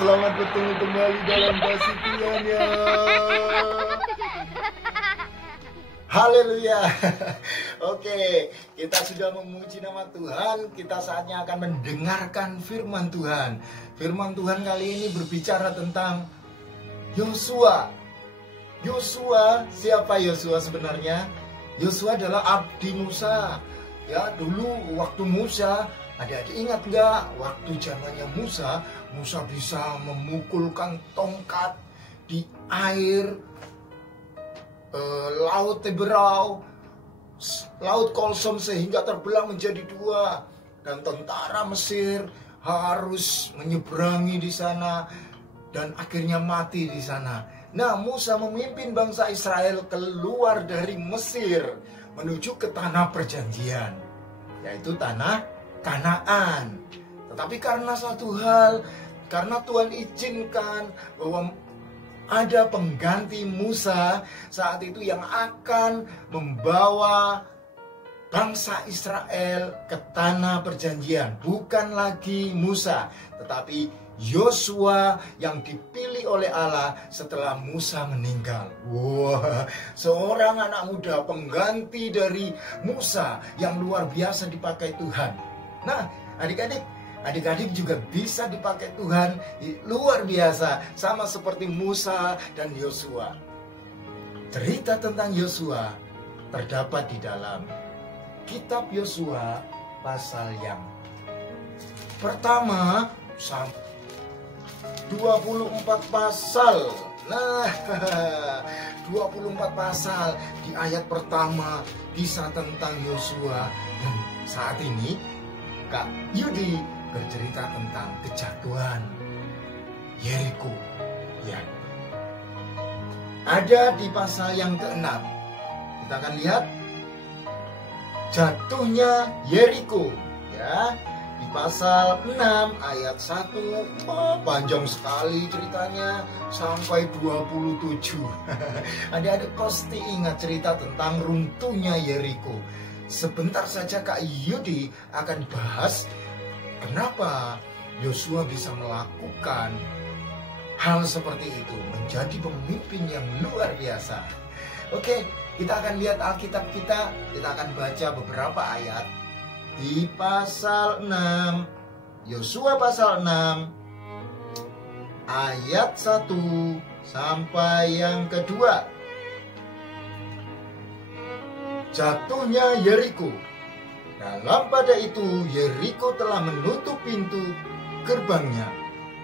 selamat bertemu kembali dalam kasih Tuhan ya. Haleluya. Oke, kita sudah memuji nama Tuhan. Kita saatnya akan mendengarkan firman Tuhan. Firman Tuhan kali ini berbicara tentang Yosua. Yosua, siapa Yosua sebenarnya? Yosua adalah abdi Musa. Ya, dulu waktu Musa, adik-adik ingat nggak? Waktu zamannya Musa, Musa bisa memukulkan tongkat di air, laut Teberau, laut Kolsom sehingga terbelah menjadi dua, dan tentara Mesir harus menyeberangi di sana dan akhirnya mati di sana. Nah, Musa memimpin bangsa Israel keluar dari Mesir menuju ke tanah perjanjian, yaitu tanah Kanaan. Tetapi karena satu hal, karena Tuhan izinkan bahwa ada pengganti Musa saat itu yang akan membawa bangsa Israel ke tanah perjanjian. Bukan lagi Musa, tetapi Yosua yang dipilih oleh Allah setelah Musa meninggal. Wah, seorang anak muda pengganti dari Musa yang luar biasa dipakai Tuhan. Nah, adik-adik juga bisa dipakai Tuhan luar biasa, sama seperti Musa dan Yosua. Cerita tentang Yosua terdapat di dalam kitab Yosua pasal yang pertama sampai 24 pasal. Nah, 24 pasal di ayat pertama kisah tentang Yosua. Dan saat ini Kak Yudi bercerita tentang kejatuhan Yeriko. Ya, ada di pasal yang ke-6. Kita akan lihat jatuhnya Yeriko, ya. Di pasal 6 ayat 1, panjang sekali ceritanya sampai 27. Adik-adik pasti ingat cerita tentang runtuhnya Yeriko. Sebentar saja Kak Yudi akan bahas kenapa Yosua bisa melakukan hal seperti itu, menjadi pemimpin yang luar biasa. Oke, kita akan lihat Alkitab kita akan baca beberapa ayat di pasal 6, Yosua pasal 6, ayat 1 sampai yang kedua. Jatuhnya Yeriko. Dalam pada itu Yeriko telah menutup pintu gerbangnya,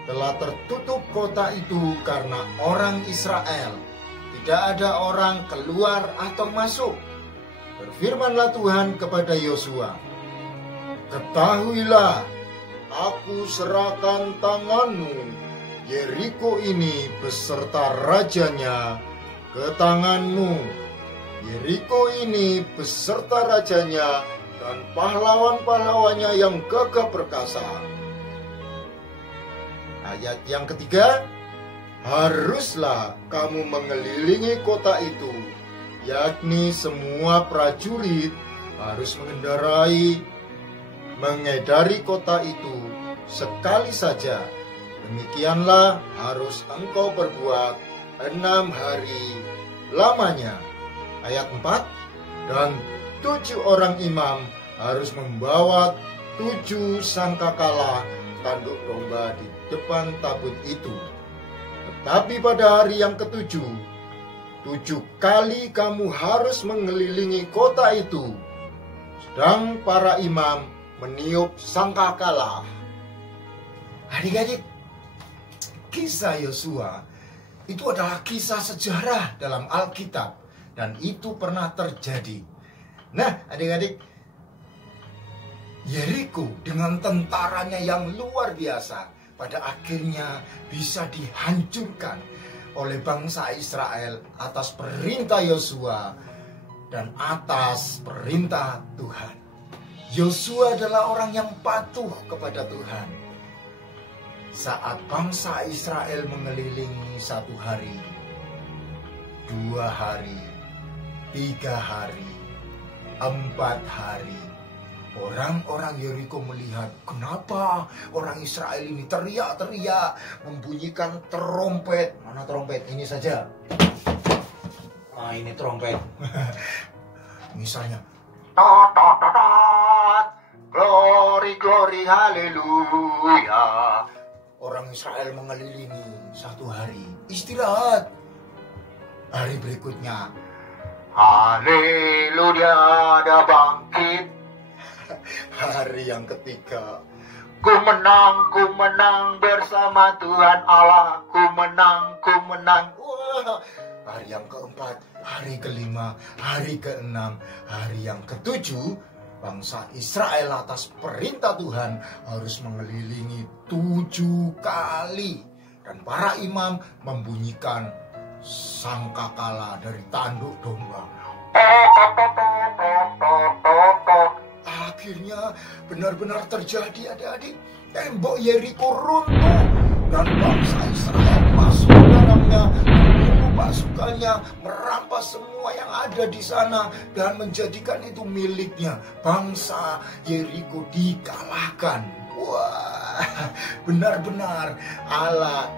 telah tertutup kota itu karena orang Israel. Tidak ada orang keluar atau masuk. Berfirmanlah Tuhan kepada Yosua, ketahuilah, aku serahkan tanganmu Yeriko ini beserta rajanya ke tanganmu. Yeriko ini beserta rajanya dan pahlawan-pahlawannya yang gagah perkasa. Ayat yang ketiga, haruslah kamu mengelilingi kota itu, yakni semua prajurit harus mengedari kota itu sekali saja. Demikianlah harus engkau perbuat 6 hari lamanya. Ayat 4, dan 7 orang imam harus membawa 7 sangkakala tanduk domba di depan tabut itu. Tetapi pada hari yang ke-7, 7 kali kamu harus mengelilingi kota itu, sedang para imam meniup sangkakala. Adik-adik, kisah Yosua itu adalah kisah sejarah dalam Alkitab, dan itu pernah terjadi. Nah, adik-adik, Yeriko dengan tentaranya yang luar biasa pada akhirnya bisa dihancurkan oleh bangsa Israel atas perintah Yosua dan atas perintah Tuhan. Yosua adalah orang yang patuh kepada Tuhan. Saat bangsa Israel mengelilingi 1 hari, 2 hari, 3 hari, 4 hari, Orang-orang Yeriko melihat, kenapa orang Israel ini teriak-teriak, membunyikan trompet. Mana trompet? Ini saja. Nah, ini trompet. Misalnya, tot, tot, tot, tot. Glory, glory, haleluya. Orang Israel mengelilingi satu hari, istirahat. Hari berikutnya, haleluya, ada bangkit. Hari yang ketiga, ku menang bersama Tuhan Allah, ku menang. Wah. Hari yang keempat, hari kelima, hari keenam, hari yang ketujuh, bangsa Israel atas perintah Tuhan harus mengelilingi 7 kali. Dan para imam membunyikan sangkakala dari tanduk domba. Akhirnya benar-benar terjadi, adik-adik. Tembok Yeriko runtuh dan bangsa Israel masuk ke dalamnya, membunuh pasukannya, merampas semua yang ada di sana dan menjadikan itu miliknya. Bangsa Yeriko dikalahkan. Wah, benar-benar Allah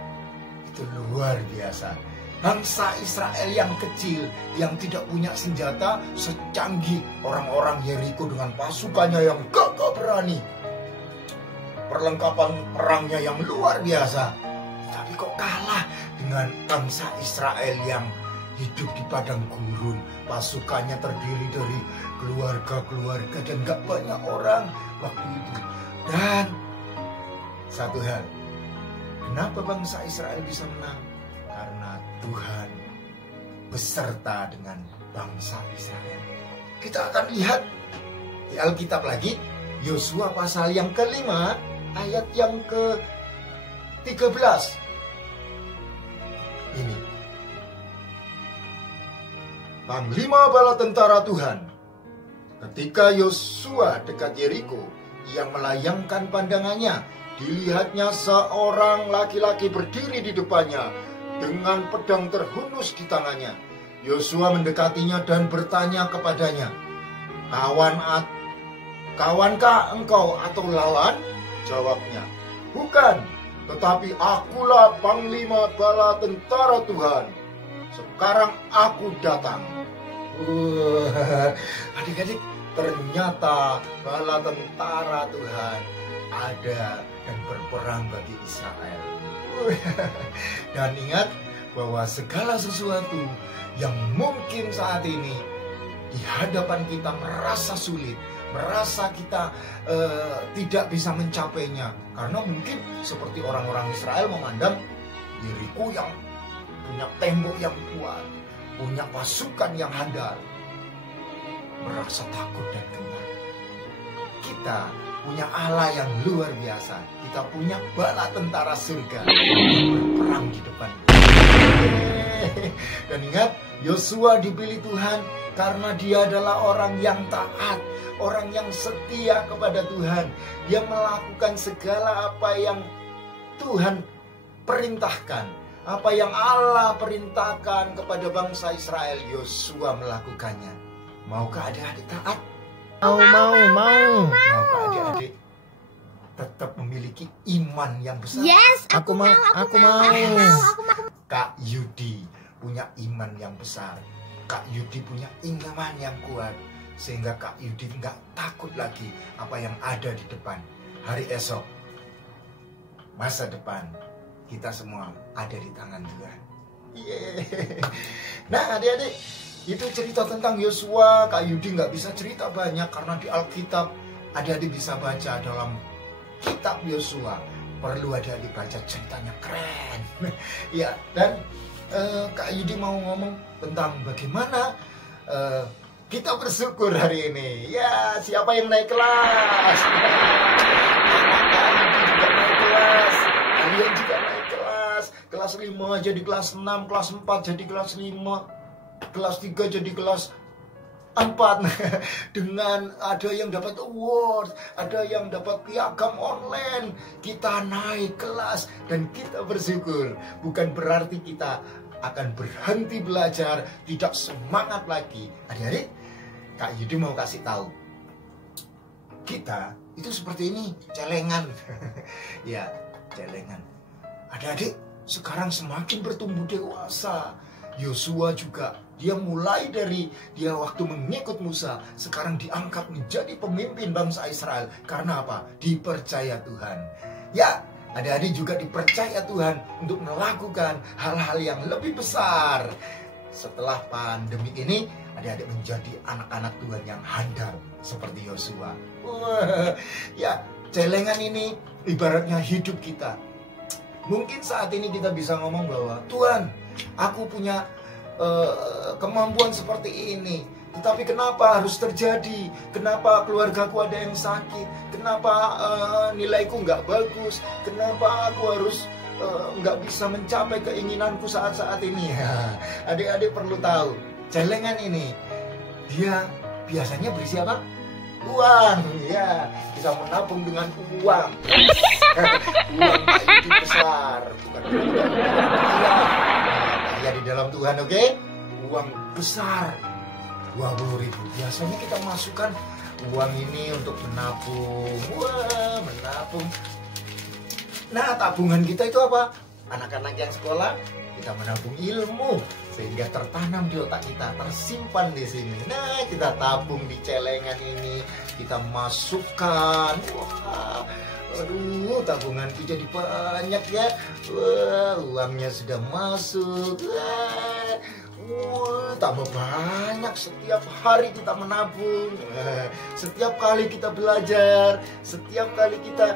itu luar biasa. Bangsa Israel yang kecil, yang tidak punya senjata secanggih orang-orang Yeriko dengan pasukannya yang gagah berani. Perlengkapan perangnya yang luar biasa. Tapi kok kalah dengan bangsa Israel yang hidup di padang gurun. Pasukannya terdiri dari keluarga-keluarga dan gak banyak orang waktu itu. Dan satu hal, kenapa bangsa Israel bisa menang? Karena Tuhan beserta dengan bangsa Israel. Kita akan lihat di Alkitab lagi, Yosua pasal yang kelima, ayat yang ke-13. Ini. Panglima bala tentara Tuhan. Ketika Yosua dekat Yeriko, ia melayangkan pandangannya. Dilihatnya seorang laki-laki berdiri di depannya dengan pedang terhunus di tangannya. Yosua mendekatinya dan bertanya kepadanya, Kawankah engkau atau lawan? Jawabnya, bukan, tetapi akulah panglima bala tentara Tuhan. Sekarang aku datang. Adik-adik, ternyata bala tentara Tuhan ada dan berperang bagi Israel. Dan ingat bahwa segala sesuatu yang mungkin saat ini di hadapan kita merasa sulit, merasa kita tidak bisa mencapainya, karena mungkin seperti orang-orang Israel memandang Yeriko yang punya tembok yang kuat, punya pasukan yang handal, merasa takut dan gentar. Kita punya Allah yang luar biasa. Kita punya bala tentara surga yang berperang di depan. Dan ingat, Yosua dipilih Tuhan karena dia adalah orang yang taat, orang yang setia kepada Tuhan. Dia melakukan segala apa yang Tuhan perintahkan, apa yang Allah perintahkan kepada bangsa Israel. Yosua melakukannya. Maukah adik-adik taat? Mau. Maukah adik-adik tetap memiliki iman yang besar? Yes, aku mau. Aku mau. Kak Yudi punya iman yang besar. Kak Yudi punya iman yang kuat, sehingga Kak Yudi nggak takut lagi apa yang ada di depan. Hari esok, masa depan kita semua ada di tangan Tuhan. Nah, adik-adik, itu cerita tentang Yosua. Kak Yudi nggak bisa cerita banyak karena di Alkitab adik-adik bisa baca dalam kitab Yosua. Perlu adik-adik baca, ceritanya keren. Ya, dan Kak Yudi mau ngomong tentang bagaimana kita bersyukur hari ini. Ya, siapa yang naik kelas? Kak Yudi juga naik kelas. Kalian juga naik kelas. Kelas 5 jadi kelas 6, kelas 4 jadi kelas 5. Kelas 3 jadi kelas 4. Dengan ada yang dapat award, ada yang dapat piagam online. Kita naik kelas dan kita bersyukur. Bukan berarti kita akan berhenti belajar, tidak semangat lagi. Adik-adik, Kak Yudi mau kasih tahu, kita itu seperti ini, celengan. Ya, celengan. Adik-adik sekarang semakin bertumbuh dewasa. Yosua juga, dia mulai dari dia waktu mengikut Musa, sekarang diangkat menjadi pemimpin bangsa Israel. Karena apa? Dipercaya Tuhan. Ya, adik-adik juga dipercaya Tuhan untuk melakukan hal-hal yang lebih besar. Setelah pandemi ini, adik-adik menjadi anak-anak Tuhan yang handal seperti Yosua. Wah, ya, celengan ini ibaratnya hidup kita. Mungkin saat ini kita bisa ngomong bahwa Tuhan, aku punya kemampuan seperti ini, tetapi kenapa harus terjadi? Kenapa keluargaku ada yang sakit? Kenapa nilaiku nggak bagus? Kenapa aku harus nggak bisa mencapai keinginanku saat-saat ini? Adik-adik perlu tahu, celengan ini dia biasanya berisi apa? Uang. Ya, kita menabung dengan uang. Uang itu besar, bukan kaya di dalam Tuhan, oke? Uang besar, 20.000. Biasanya kita masukkan uang ini untuk menabung. Wah, menabung. Nah, tabungan kita itu apa? Anak-anak yang sekolah, kita menabung ilmu sehingga tertanam di otak kita, tersimpan di sini. Nah, kita tabung di celengan ini, kita masukkan. Wah, aduh, tabunganku jadi banyak ya. Wah, uangnya sudah masuk. Wah, tambah banyak setiap hari kita menabung. Setiap kali kita belajar, setiap kali kita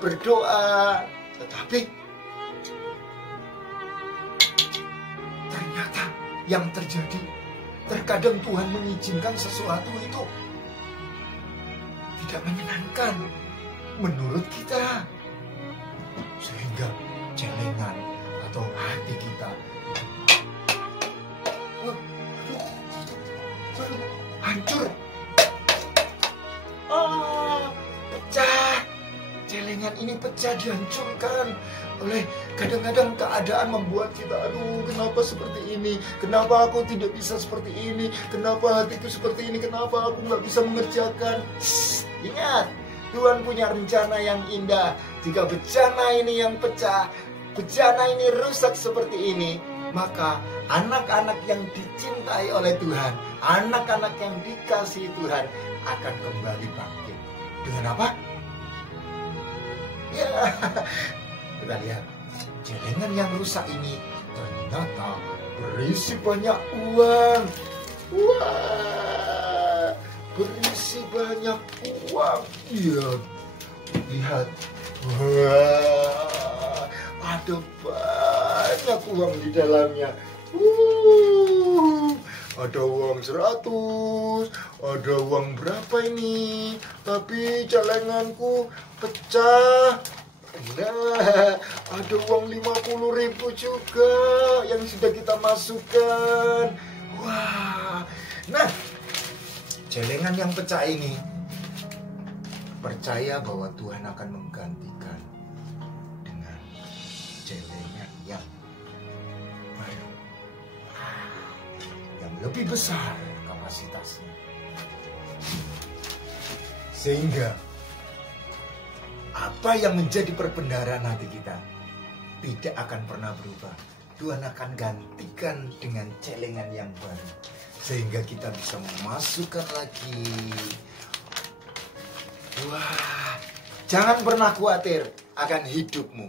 berdoa. Tetapi ternyata yang terjadi, terkadang Tuhan mengizinkan sesuatu itu tidak menyenangkan menurut kita, sehingga celengan atau hati kita hancur, pecah. Celengan ini pecah, dihancurkan oleh kadang-kadang keadaan membuat kita, aduh, kenapa seperti ini? Kenapa aku tidak bisa seperti ini? Kenapa hatiku seperti ini? Kenapa aku nggak bisa mengerjakan? Ingat, Tuhan punya rencana yang indah. Jika bejana ini yang pecah, bejana ini rusak seperti ini, maka anak-anak yang dicintai oleh Tuhan, anak-anak yang dikasihi Tuhan akan kembali bangkit. Dengan apa? Ya, kita lihat celengan yang rusak ini ternyata berisi banyak uang. Wah, berisi banyak uang. Iya, lihat. Wah, ada banyak uang di dalamnya. Ada uang 100, ada uang berapa ini? Tapi celenganku pecah. Nah, ada uang 50.000 juga yang sudah kita masukkan. Wah, nah, celengan yang pecah ini percaya bahwa Tuhan akan menggantikan dengan celengan yang baru, yang lebih besar kapasitasnya, sehingga apa yang menjadi perbendaharaan hati kita tidak akan pernah berubah. Tuhan akan gantikan dengan celengan yang baru, sehingga kita bisa memasukkan lagi. Wah, jangan pernah khawatir akan hidupmu.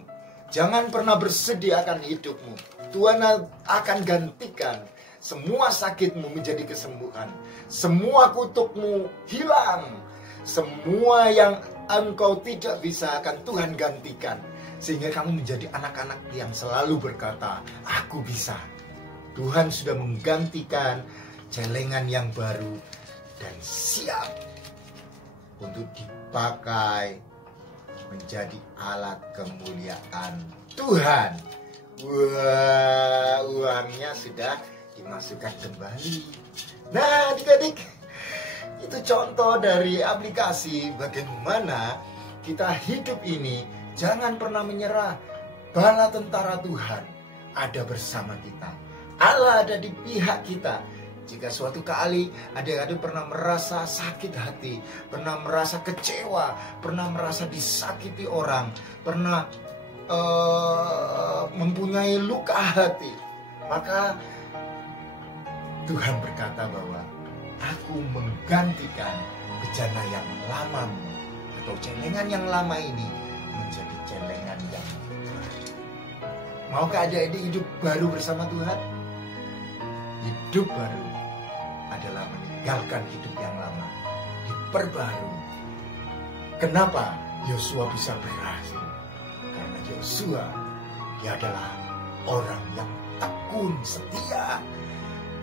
Jangan pernah bersedih akan hidupmu. Tuhan akan gantikan semua sakitmu menjadi kesembuhan. Semua kutukmu hilang. Semua yang engkau tidak bisa akan Tuhan gantikan. Sehingga kamu menjadi anak-anak yang selalu berkata, aku bisa. Tuhan sudah menggantikan celengan yang baru dan siap untuk dipakai menjadi alat kemuliaan Tuhan. Wah, uangnya sudah dimasukkan kembali. Nah, adik-adik, itu contoh dari aplikasi bagaimana kita hidup ini jangan pernah menyerah. Bala tentara Tuhan ada bersama kita. Allah ada di pihak kita. Jika suatu kali adik-adik pernah merasa sakit hati, pernah merasa kecewa, pernah merasa disakiti orang, pernah mempunyai luka hati, maka Tuhan berkata bahwa aku menggantikan bejana yang lamamu atau celengan yang lama ini menjadi celengan yang baru. Maukah adik-adik hidup baru bersama Tuhan? Hidup baru adalah meninggalkan hidup yang lama, diperbarui. Kenapa Yosua bisa berhasil? Karena Yosua, dia adalah orang yang tekun, setia,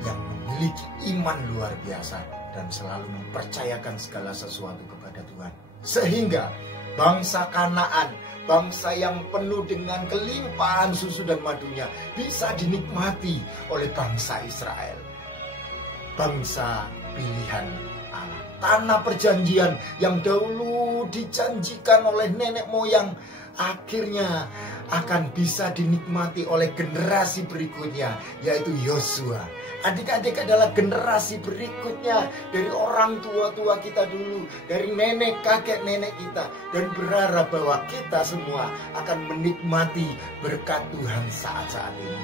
yang memiliki iman luar biasa dan selalu mempercayakan segala sesuatu kepada Tuhan. Sehingga bangsa Kanaan, bangsa yang penuh dengan kelimpahan susu dan madunya, bisa dinikmati oleh bangsa Israel, bangsa pilihan Allah. Tanah perjanjian yang dahulu dijanjikan oleh nenek moyang akhirnya akan bisa dinikmati oleh generasi berikutnya, yaitu Yosua. Adik-adik adalah generasi berikutnya dari orang tua-tua kita dulu, dari nenek kakek nenek kita, dan berharap bahwa kita semua akan menikmati berkat Tuhan saat-saat ini.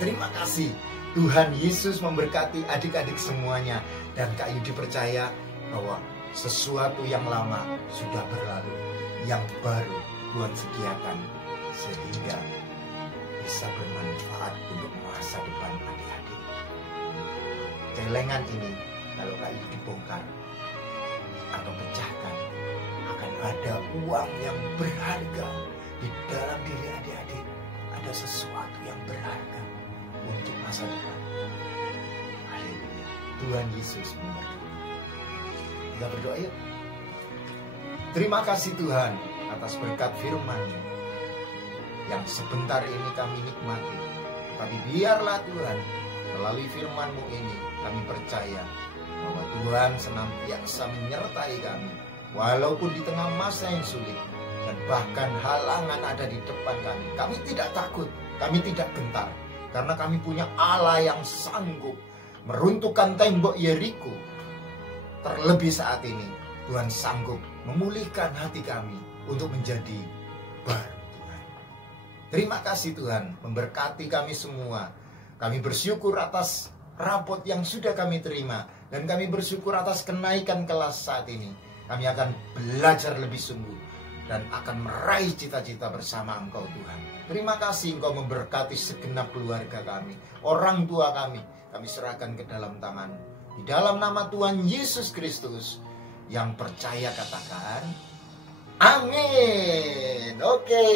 Terima kasih. Tuhan Yesus memberkati adik-adik semuanya, dan Kak Yudi percaya bahwa sesuatu yang lama sudah berlalu, yang baru Tuhan sediakan sehingga bisa bermanfaat untuk masa depan adik-adik. Celengan ini kalau Kak Yudi bongkar atau pecahkan, akan ada uang yang berharga. Di dalam diri adik-adik ada sesuatu yang berharga untuk masa depan. Haleluya. Tuhan Yesus memberkati. Kita berdoa yuk. Terima kasih Tuhan atas berkat firman-Mu yang sebentar ini kami nikmati. Tapi biarlah Tuhan, melalui firman-Mu ini kami percaya bahwa Tuhan senantiasa menyertai kami, walaupun di tengah masa yang sulit dan bahkan halangan ada di depan kami. Kami tidak takut, kami tidak gentar, karena kami punya Allah yang sanggup meruntuhkan tembok Yeriko. Terlebih saat ini Tuhan sanggup memulihkan hati kami untuk menjadi baru Tuhan. Terima kasih Tuhan, memberkati kami semua. Kami bersyukur atas rapot yang sudah kami terima, dan kami bersyukur atas kenaikan kelas saat ini. Kami akan belajar lebih sungguh dan akan meraih cita-cita bersama Engkau Tuhan. Terima kasih Engkau memberkati segenap keluarga kami, orang tua kami serahkan ke dalam tangan-Mu. Di dalam nama Tuhan Yesus Kristus yang percaya katakan amin. Oke,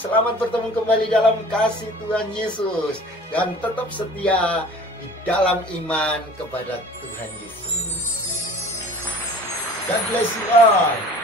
selamat bertemu kembali dalam kasih Tuhan Yesus, dan tetap setia di dalam iman kepada Tuhan Yesus. God bless you all.